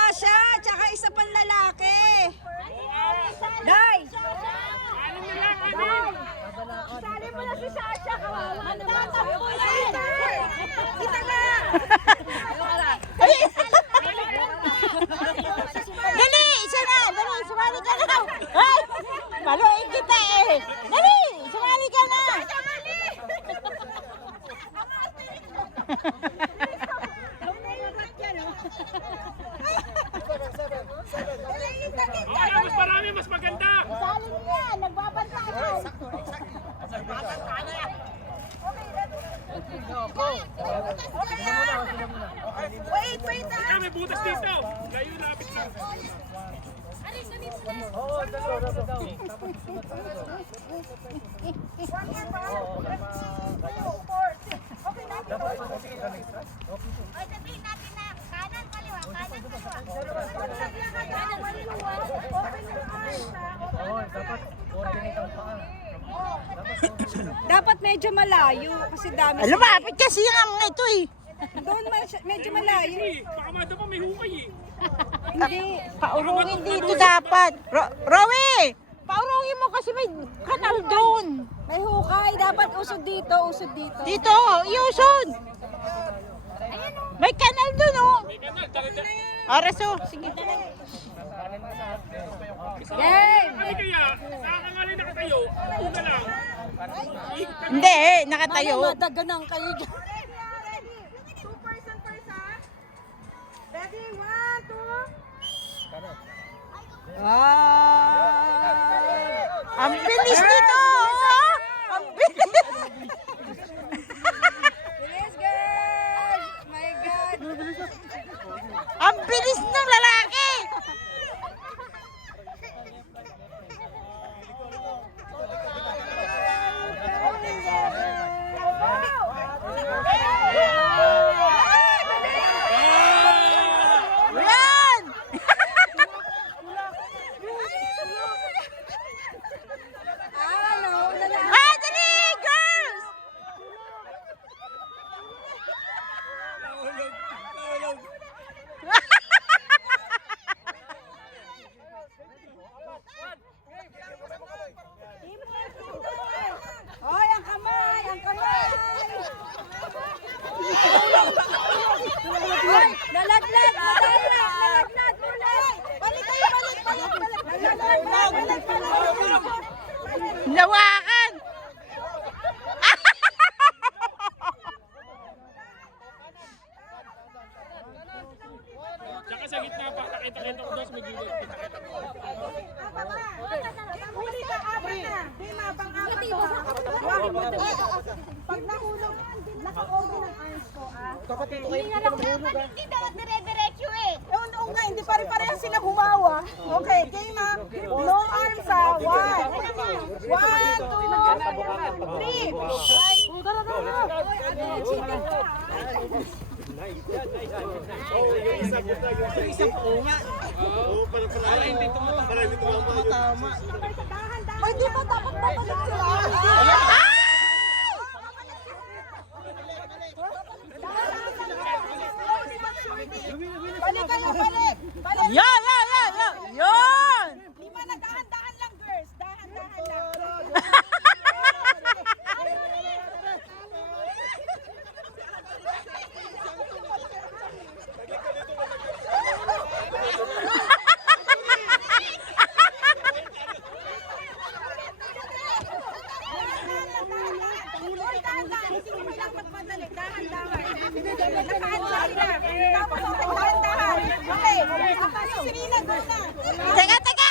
Sasha, tsaka isa pang lalaki. Day! Sali mo na si Sasha, kawawa. Magtatampo yan. Kita na! Dali, isa na. Dali, sumali ka na. Ay, maluin kita eh. Dali, sumali ka na. Mas marami, mas maganda. Salin yan, nagbabantaan. Wait ah! Kaya may butas dito. Layo, lapit lang. Ay, sabihin natin na kanan, kaliwa, kanan, kaliwa. Open your arms, Dapat medyo malayo kasi dami. Lumapit kasi yung ito eh. Doon medyo malayo. Baka mada pa may hukay eh. Hindi. Paurungin dito dapat. Rowie! Paurungin mo kasi may kanal doon. May hukay. Dapat usod dito, usod dito. Dito, iusod. May kanal doon oh. May kanal, talaga. Araso, sige. Game! Sabi kaya, nakakangali na katayo. Una lang. Hindi, nakatayo. Madaganan kayo dyan. Two person. Ready, 1, 2. Ang bilis nito. Oh. Ang bilis. Bilis, girls! My God! Ang bilis ng lalaki. Yan! Ah, dali, girls! Hoy, ang kamay! Ang kamay! Hoy, nalaglag! Nalaglag! Balik kayo! Balik! Nalaglag! Lawakan! Tsaka sa gitna pa, nakita-kita ko doon sa may gilid. Huli ka, apat na. Di mabang-apat to, ha? Pag nahulog, naka-over ng arms ko, ah. Hindi nga lang hindi dapat dire-diretso eh. Oo nga, hindi pare-pareha sila humawa. Okay, game ha. No arms ha. 1, 2, 3. Ay, di ba dapat babalik sila? Balik kayo, balik. Balik. Yan! Yan! Lima na, dahan-dahan lang, girls. Dahan-dahan lang. Teka!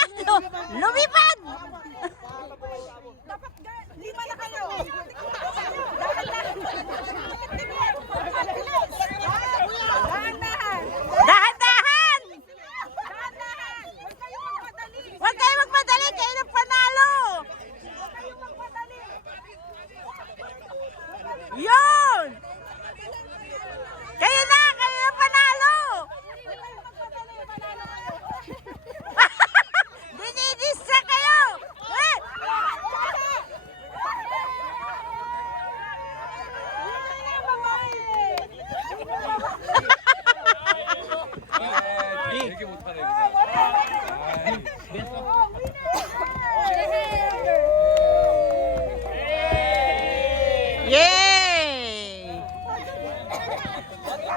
Lumipad!